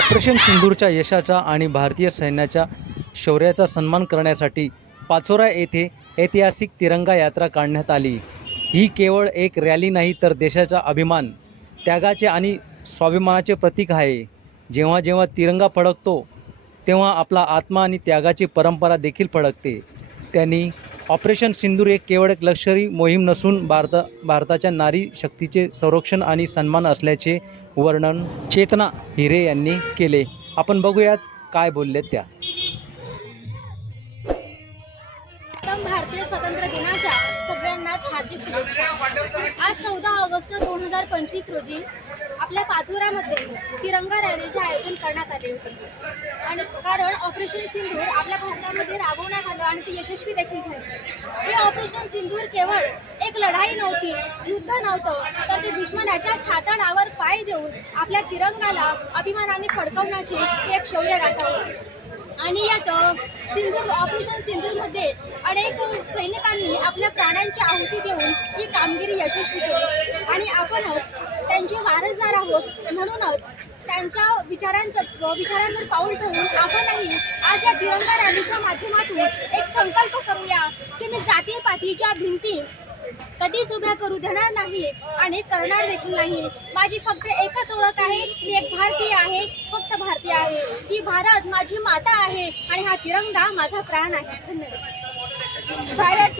Operation सिंदूरच्या यशाचा आणि भारतीय सैन्याच्या शौर्याचा सन्मान करण्यासाठी पाचोरा येथे ऐतिहासिक तिरंगा यात्रा काढण्यात आली. ही केवळ एक रॅली नाही तर देशाचा अभिमान त्यागाचे आणि स्वाभिमानाचे प्रतीक आहे. जेव्हा जेव्हा तिरंगा फडकतो तेव्हा आपला आत्मा आणि त्यागाची परंपरा देखील फडकते. त्यांनी ऑपरेशन सिंदूर एक केवळ एक लष्करी मोहीम नसून भारत भारताच्या नारी शक्तीचे संरक्षण आणि सन्मान असल्याचे वर्णन चेतना हिरे यांनी केले. आपण बघूयात काय बोलले त्या. भारतीय स्वातंत्र्य दिनाच्या आज हार्दिक शुभेच्छा आज चौदा ऑगस्ट दोन हजार पंचवीस रोजी आपल्या पाचोऱ्यामध्ये तिरंगा रॅलीचे आयोजन करण्यात आले होते. आणि कारण ऑपरेशन सिंधूर आपल्या भारतामध्ये राबवण्यात आलं आणि ते यशस्वी देखील झाले. हे ऑपरेशन सिंधूर केवळ एक लढाई नव्हती युद्ध नव्हतं तर ते दुश्मनाच्या छातडावर पाय देऊन आपल्या तिरंगाला अभिमानाने फडकवण्याची एक शौर्य गाथा होती. आणि यात सिंधूर ऑपरेशन सिंधूरमध्ये अनेक सैनिकांनी आपल्या प्राण्यांची आहुती देऊन ही कामगिरी यशस्वी केली. आणि आपणच त्यांचे वारसदार आहोत म्हणूनच त्यांच्या विचारांच्या विचारांवर पाऊल ठेवून आपणही आज या तिरंगा रॅलीच्या माध्यमातून एक संकल्प करूया की मी जातीय पातीच्या भिंती कधीच उभ्या करू देणार नाही आणि करणार देखील नाही. माझी फक्त एकच ओळख आहे मी एक भारतीय आहे फक्त भारतीय आहे. ही भारत माझी माता आहे आणि हा तिरंगा माझा प्राण आहे. धन्यवाद. Try to